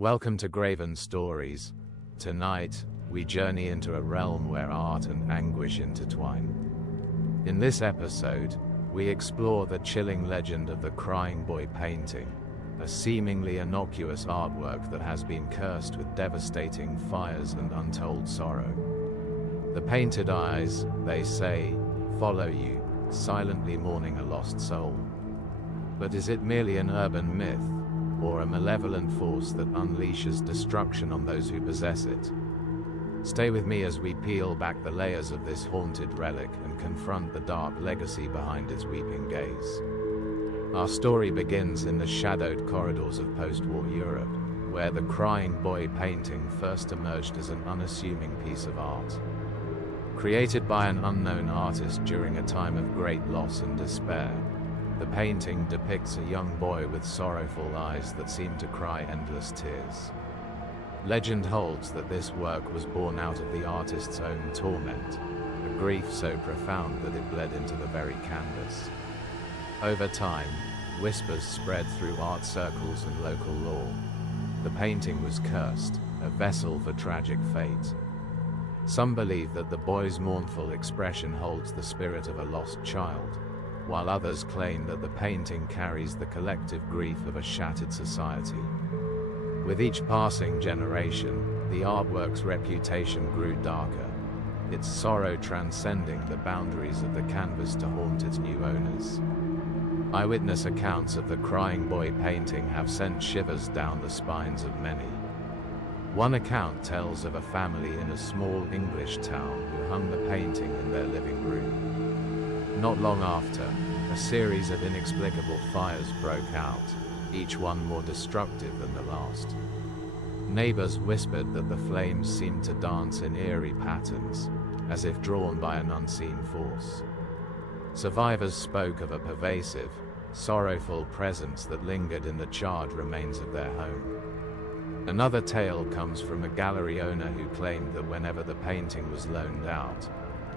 Welcome to Graven Stories. Tonight, we journey into a realm where art and anguish intertwine. In this episode, we explore the chilling legend of the Crying Boy painting, a seemingly innocuous artwork that has been cursed with devastating fires and untold sorrow. The painted eyes, they say, follow you, silently mourning a lost soul. But is it merely an urban myth, or a malevolent force that unleashes destruction on those who possess it? Stay with me as we peel back the layers of this haunted relic and confront the dark legacy behind its weeping gaze. Our story begins in the shadowed corridors of post-war Europe, where the Crying Boy painting first emerged as an unassuming piece of art. Created by an unknown artist during a time of great loss and despair, the painting depicts a young boy with sorrowful eyes that seem to cry endless tears. Legend holds that this work was born out of the artist's own torment, a grief so profound that it bled into the very canvas. Over time, whispers spread through art circles and local lore. The painting was cursed, a vessel for tragic fate. Some believe that the boy's mournful expression holds the spirit of a lost child, while others claim that the painting carries the collective grief of a shattered society. With each passing generation, the artwork's reputation grew darker, its sorrow transcending the boundaries of the canvas to haunt its new owners. Eyewitness accounts of the Crying Boy painting have sent shivers down the spines of many. One account tells of a family in a small English town who hung the painting in their living room. Not long after, a series of inexplicable fires broke out, each one more destructive than the last. Neighbors whispered that the flames seemed to dance in eerie patterns, as if drawn by an unseen force. Survivors spoke of a pervasive, sorrowful presence that lingered in the charred remains of their home. Another tale comes from a gallery owner who claimed that whenever the painting was loaned out,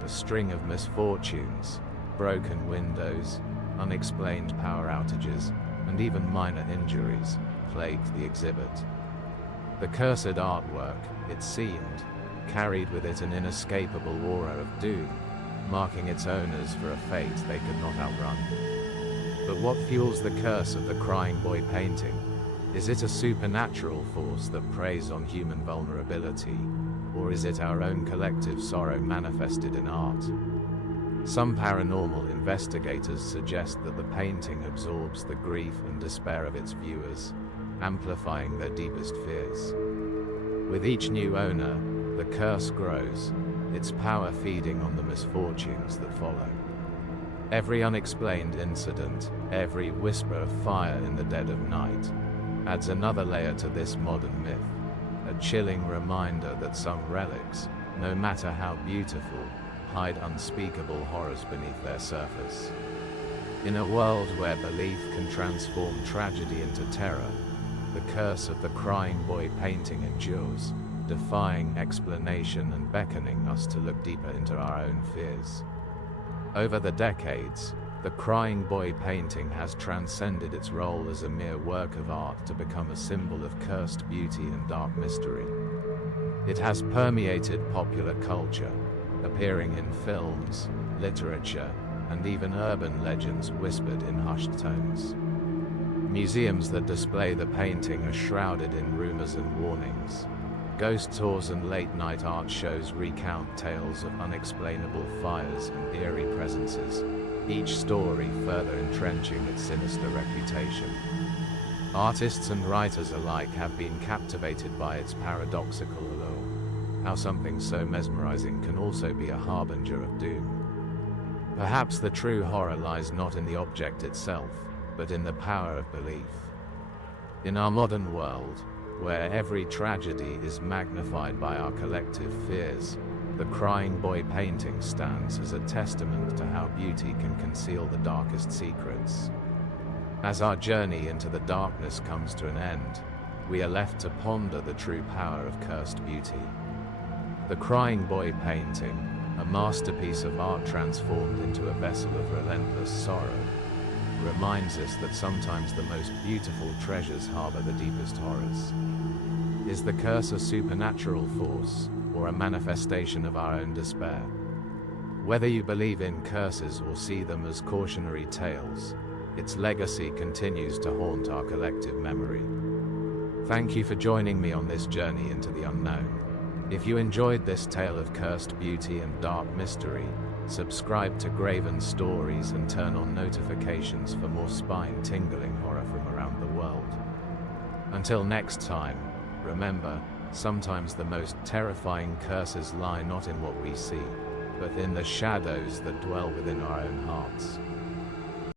a string of misfortunes, broken windows, unexplained power outages, and even minor injuries, plagued the exhibit. The cursed artwork, it seemed, carried with it an inescapable aura of doom, marking its owners for a fate they could not outrun. But what fuels the curse of the Crying Boy painting? Is it a supernatural force that preys on human vulnerability, or is it our own collective sorrow manifested in art? Some paranormal investigators suggest that the painting absorbs the grief and despair of its viewers, amplifying their deepest fears. With each new owner, the curse grows, its power feeding on the misfortunes that follow. Every unexplained incident, every whisper of fire in the dead of night, adds another layer to this modern myth, a chilling reminder that some relics, no matter how beautiful, hide unspeakable horrors beneath their surface. In a world where belief can transform tragedy into terror, the curse of the Crying Boy painting endures, defying explanation and beckoning us to look deeper into our own fears. Over the decades, the Crying Boy painting has transcended its role as a mere work of art to become a symbol of cursed beauty and dark mystery. It has permeated popular culture, appearing in films, literature, and even urban legends whispered in hushed tones. Museums that display the painting are shrouded in rumors and warnings. Ghost tours and late-night art shows recount tales of unexplainable fires and eerie presences, each story further entrenching its sinister reputation. Artists and writers alike have been captivated by its paradoxical allure. How something so mesmerizing can also be a harbinger of doom. Perhaps the true horror lies not in the object itself, but in the power of belief. In our modern world, where every tragedy is magnified by our collective fears, the Crying Boy painting stands as a testament to how beauty can conceal the darkest secrets. As our journey into the darkness comes to an end, we are left to ponder the true power of cursed beauty. The Crying Boy painting, a masterpiece of art transformed into a vessel of relentless sorrow, reminds us that sometimes the most beautiful treasures harbor the deepest horrors. Is the curse a supernatural force, or a manifestation of our own despair? Whether you believe in curses or see them as cautionary tales, its legacy continues to haunt our collective memory. Thank you for joining me on this journey into the unknown. If you enjoyed this tale of cursed beauty and dark mystery, subscribe to Graven Stories and turn on notifications for more spine-tingling horror from around the world. Until next time, remember, sometimes the most terrifying curses lie not in what we see, but in the shadows that dwell within our own hearts.